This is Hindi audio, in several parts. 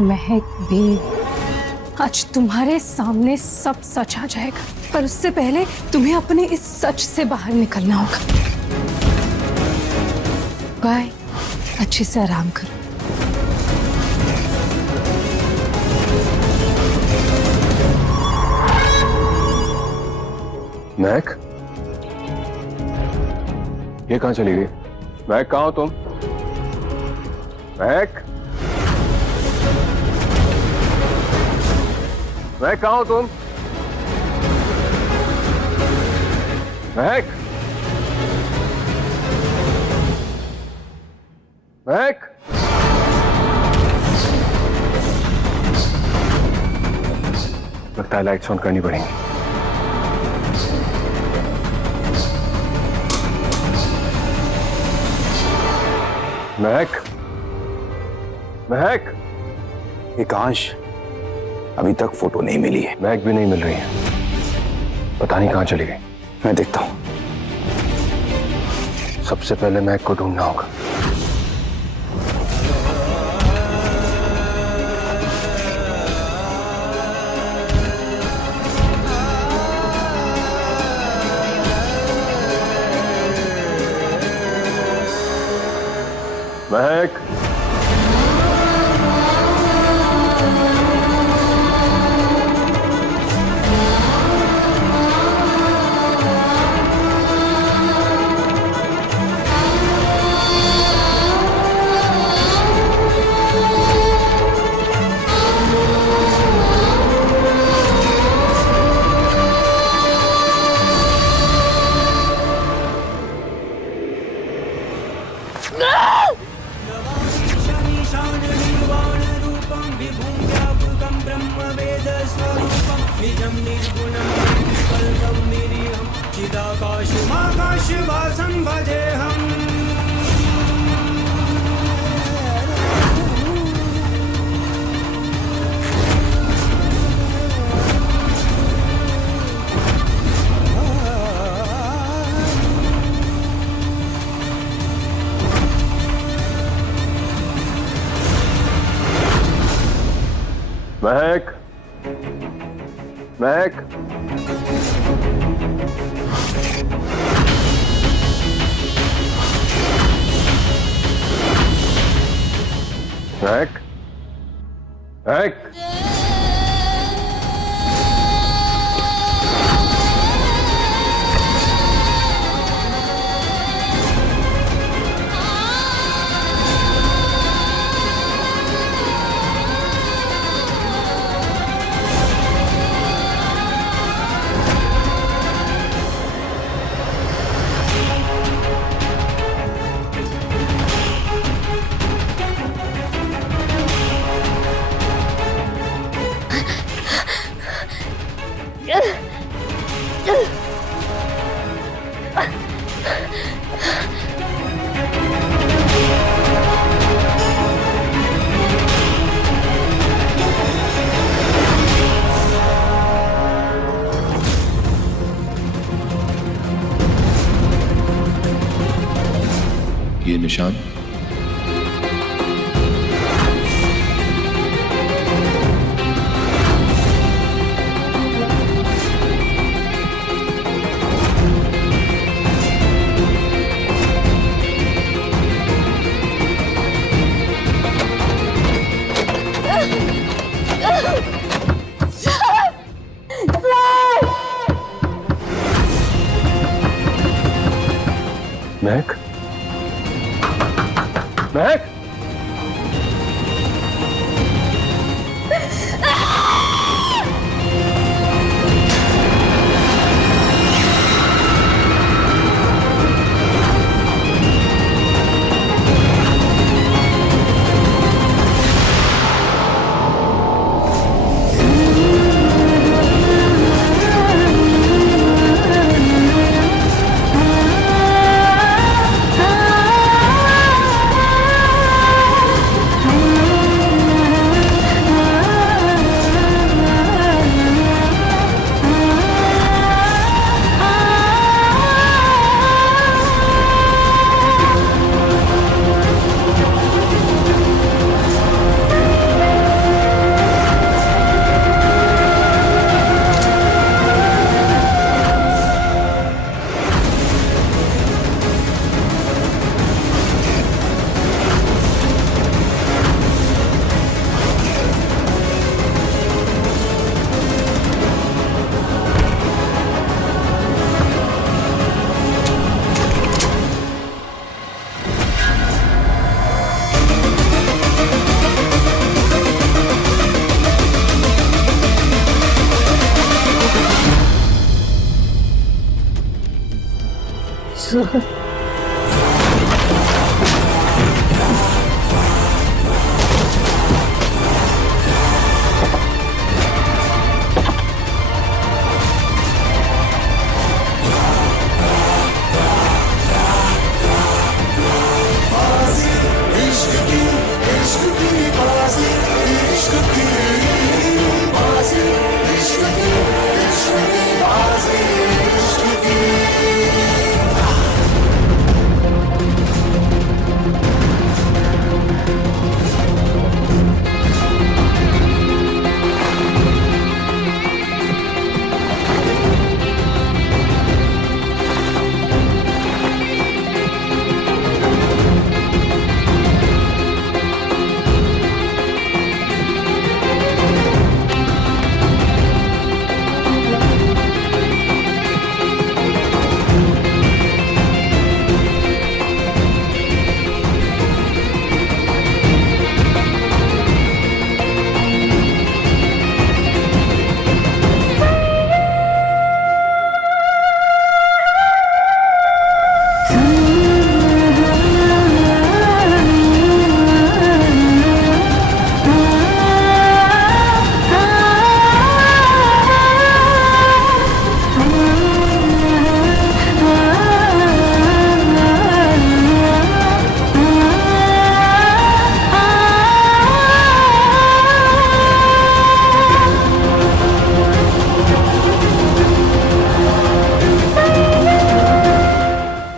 महक बेग, आज तुम्हारे सामने सब सच आ जाएगा, पर उससे पहले तुम्हें अपने इस सच से बाहर निकलना होगा। गाय, अच्छे से आराम करो। महक, ये कहां चली गई? महक, कहां हो तुम? महक, महक, कहां हो तुम? महक, महक, लगता है लाइट्स ऑन करनी पड़ेंगी। महक, महक, एकांश, अभी तक फोटो नहीं मिली है। महक भी नहीं मिल रही है, पता नहीं कहां चली गई। मैं देखता हूं। सबसे पहले महक को ढूंढना होगा। महक, चिदाकाशमाकाशवासं भजेऽहम्। महक, महक, महक, महक, ये निशान महक, महक,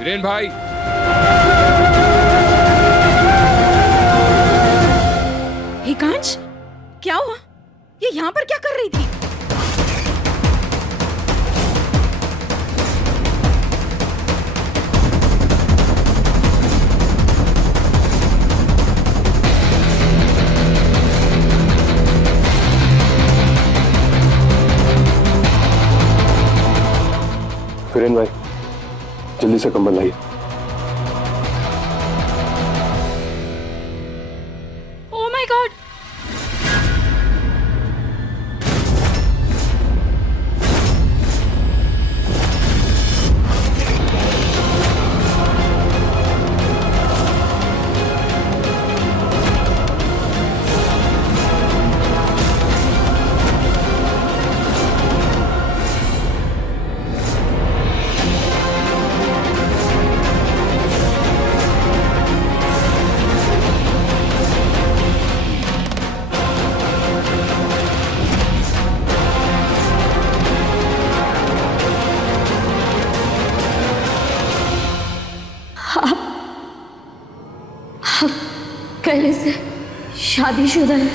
वीरेन भाई, एकांश, क्या हुआ? ये यहाँ पर क्या कर रही थी? वीरेन भाई, जल्दी से कंबल लाइए। Oh my God! पहले से शादीशुदा है।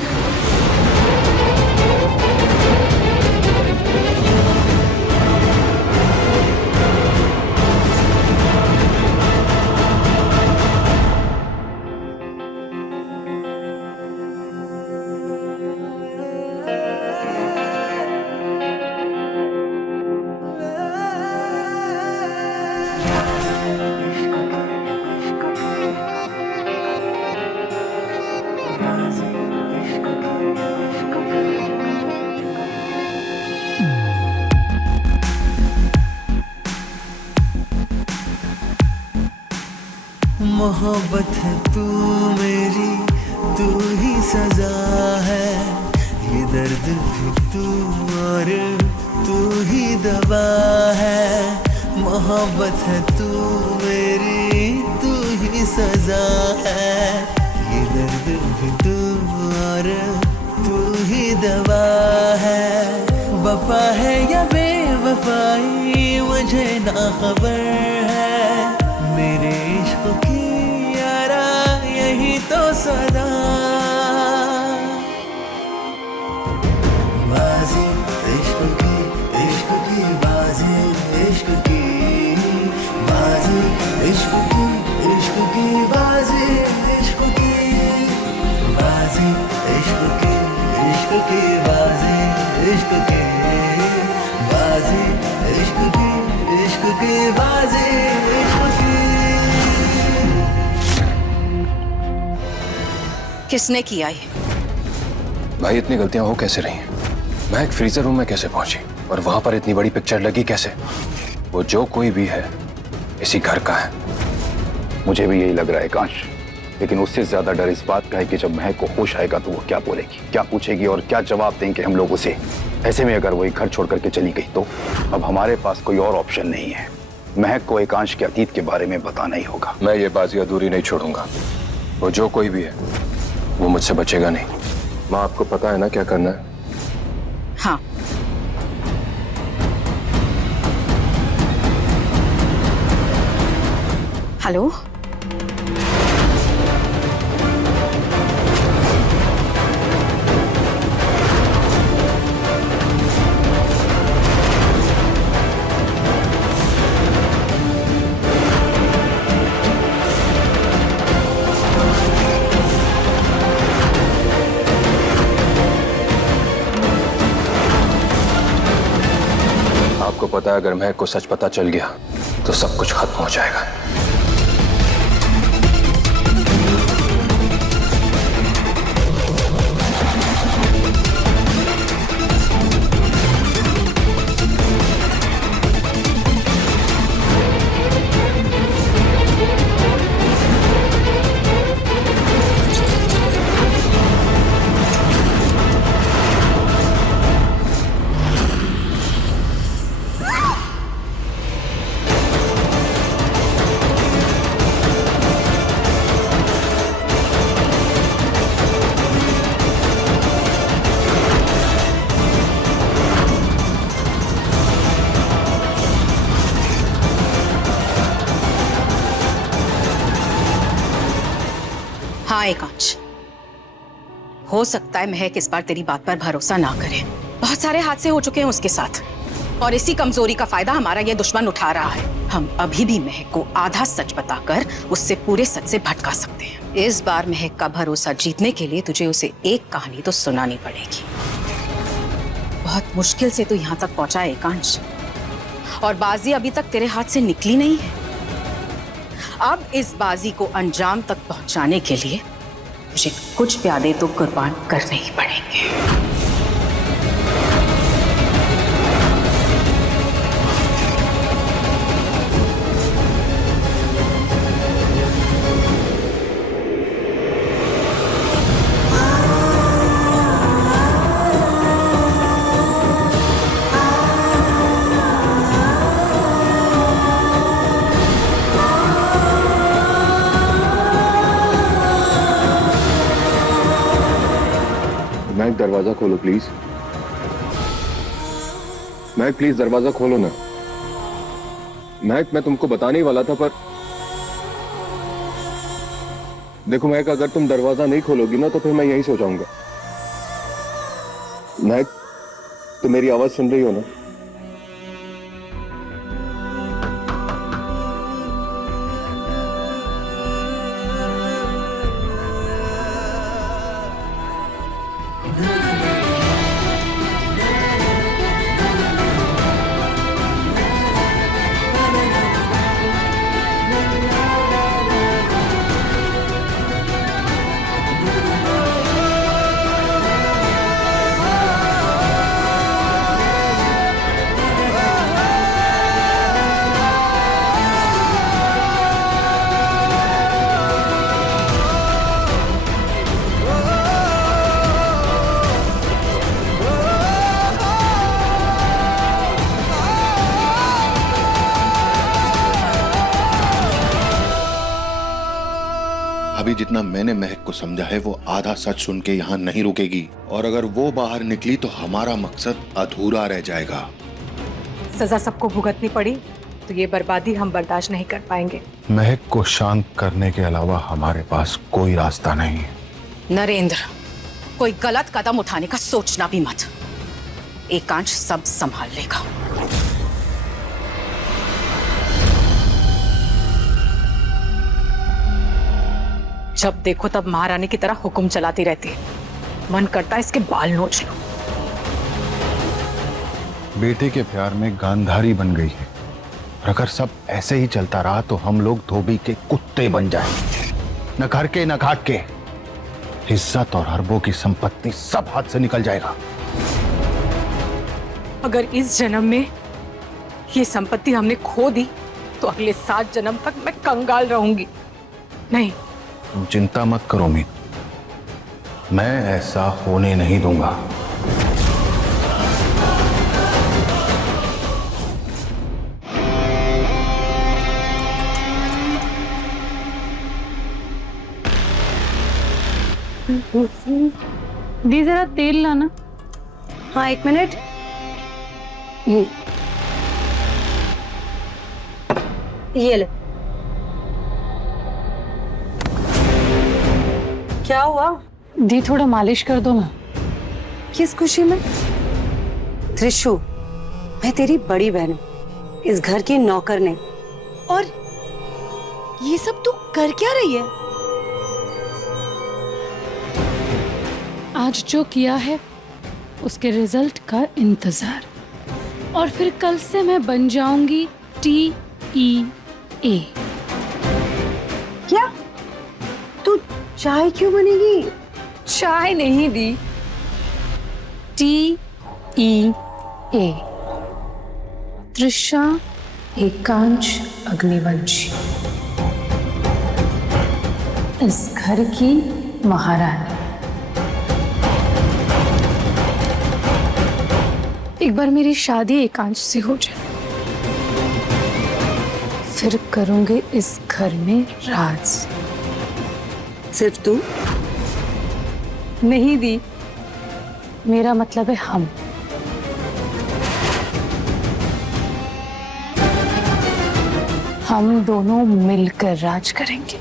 मोहब्बत है तू मेरी, तू ही सजा है, ये दर्द भी तू और तू ही दवा है। मोहब्बत है तू मेरी, तू ही सजा है, ये दर्द भी तू और तू ही दवा है। वफा है या बेवफाई मुझे ना खबर है, मेरे इश्क की यारा यही तो सदा। बाजी इश्क की बाजी इश्क की बाजी इश्क की बाजी इश्क की बाजी इश्क की बाजी इश्क की बाजी इश्क की बाजी इश्क की। किसने किया ये? भाई, इतनी गलतियां हो कैसे रही हैं? मैं एक फ्रीजर रूम में कैसे पहुंची और वहां पर इतनी बड़ी पिक्चर लगी कैसे? वो जो कोई भी है, इसी घर का है। मुझे भी यही लग रहा है कांश, लेकिन उससे ज्यादा डर इस बात का है कि जब महक को होश आएगा तो वो क्या बोलेगी, क्या पूछेगी और क्या जवाब देंगे हम लोग उसे। ऐसे में अगर वो घर छोड़ करके चली गई तो अब हमारे पास कोई और ऑप्शन नहीं है। महक को एकांश के अतीत के बारे में बताना ही होगा। मैं ये बाजी अधूरी नहीं छोड़ूंगा। वो जो कोई भी है वो मुझसे बचेगा नहीं। माँ, आपको पता है ना क्या करना है? हाँ, हेलो, आपको पता है अगर महक को सच पता चल गया तो सब कुछ खत्म हो जाएगा। हाँ एकांश, हो सकता है महक इस बार तेरी बात पर भरोसा ना करे। बहुत सारे हादसे हो चुके हैं उसके साथ और इसी कमजोरी का फायदा हमारा ये दुश्मन उठा रहा है। हम अभी भी महक को आधा सच बताकर उससे पूरे सच से भटका सकते हैं। इस बार महक का भरोसा जीतने के लिए तुझे उसे एक कहानी तो सुनानी पड़ेगी। बहुत मुश्किल से तू यहाँ तक पहुंचा है एकांश, और बाजी अभी तक तेरे हाथ से निकली नहीं है। अब इस बाजी को अंजाम तक पहुंचाने के लिए मुझे कुछ प्यादे तो कुर्बान करने ही पड़ेंगे। महक, दरवाजा खोलो प्लीज। महक प्लीज दरवाजा खोलो ना। महक, मैं तुमको बताने ही वाला था पर देखो महक, अगर तुम दरवाजा नहीं खोलोगी ना तो फिर मैं यहीं सो जाऊंगा। महक, तुम मेरी आवाज सुन रही हो ना? अभी जितना मैंने महक को समझा है वो आधा सच सुन के यहाँ नहीं रुकेगी, और अगर वो बाहर निकली तो हमारा मकसद अधूरा रह जाएगा। सजा सबको भुगतनी पड़ी तो ये बर्बादी हम बर्दाश्त नहीं कर पाएंगे। महक को शांत करने के अलावा हमारे पास कोई रास्ता नहीं है। नरेंद्र, कोई गलत कदम उठाने का सोचना भी मत। एकांश सब संभाल लेगा। जब देखो तब महारानी की तरह हुक्म चलाती रहती है। मन करता है इसके बाल नोच लो। बेटे के प्यार में गांधारी बन गई है, और अगर सब ऐसे ही चलता रहा तो हम लोग धोबी के कुत्ते बन जाएंगे। न घर के न घाट के, इज्जत और अरबों की संपत्ति सब हाथ से निकल जाएगा। अगर इस जन्म में ये संपत्ति हमने खो दी तो तो अगले 7 जन्म तक मैं कंगाल रहूंगी। नहीं, तुम चिंता मत करो मीत, मैं ऐसा होने नहीं दूंगा। दी जरा तेल लाना। हाँ, 1 मिनट। ये ले। क्या हुआ? दी थोड़ा मालिश कर दो ना। किस खुशी में? त्रिशु, मैं तेरी बड़ी बहन हूँ, इस घर की नौकर नहीं। और ये सब तू कर क्या रही है? आज जो किया है उसके रिजल्ट का इंतजार, और फिर कल से मैं बन जाऊंगी TEA। क्या? तू चाय क्यों बनेगी? चाय नहीं दी, TEA, त्रिशा एकांश अग्निवंशी, इस घर की महारानी। एक बार मेरी शादी एकांश से हो जाए, फिर करूंगी इस घर में राज। सिर्फ तू? नहीं दी, मेरा मतलब है हम दोनों मिलकर राज करेंगे।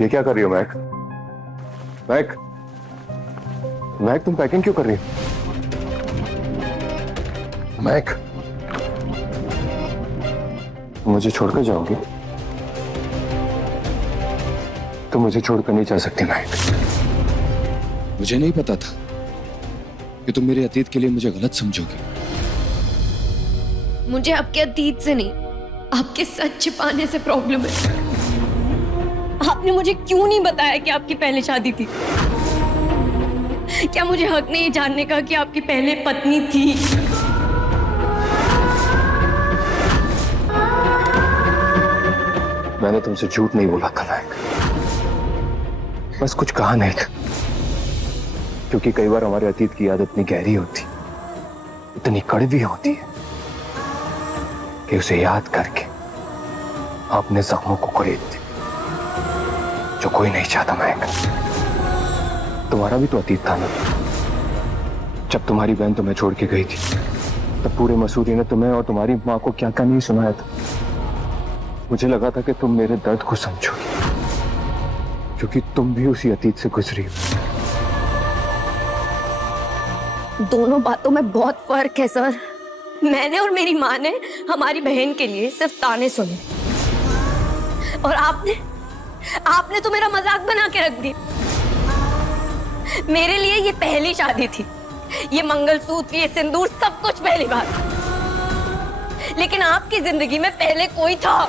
ये क्या कर रही हो महक? महक, महक तुम पैकिंग क्यों कर रही हो? महक, मुझे छोड़कर जाओगी? तुम मुझे छोड़कर नहीं जा सकती महक। मुझे नहीं पता था कि तुम मेरे अतीत के लिए मुझे गलत समझोगे। मुझे आपके अतीत से नहीं, आपके सच छिपाने से प्रॉब्लम है। आपने मुझे क्यों नहीं बताया कि आपकी पहले शादी थी? क्या मुझे हक नहीं जानने का कि आपकी पहले पत्नी थी? मैंने तुमसे झूठ नहीं बोला था महक, बस कुछ कहा नहीं था, क्योंकि कई बार हमारे अतीत की याद इतनी गहरी होती, इतनी कड़वी होती है कि उसे याद करके अपने जख्मों को खरीदती, जो कोई नहीं चाहता महक। तुम्हारा भी तो अतीत था ना। जब तुम्हारी बहन तुम्हें छोड़ के गई थी, तब पूरे मसूरी ने तुम्हें और तुम्हारी माँ को क्या क्या नहीं सुनाया था। मुझे लगा था कि तुम मेरे दर्द को समझोगी, क्योंकि तुम भी उसी अतीत से गुजरी हो। दोनों बातों में बहुत फर्क है सर। मैंने और मेरी माँ ने हमारी बहन के लिए सिर्फ ताने सुने, और आपने तो मेरा मजाक बना के रख दिया। मेरे लिए ये पहली शादी थी, ये मंगलसूत्र, ये सिंदूर, सब कुछ पहली बार। लेकिन आपकी जिंदगी में पहले कोई था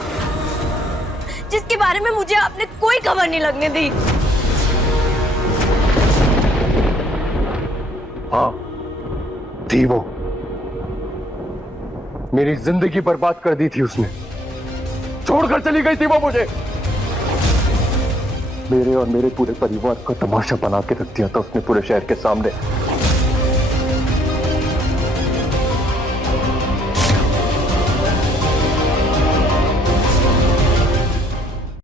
जिसके बारे में मुझे आपने कोई खबर नहीं लगने दी। हाँ, थी वो। मेरी जिंदगी बर्बाद कर दी थी उसने। छोड़कर चली गई थी वो मुझे। मेरे और मेरे पूरे परिवार को तमाशा बना के रख दिया था उसने पूरे शहर के सामने।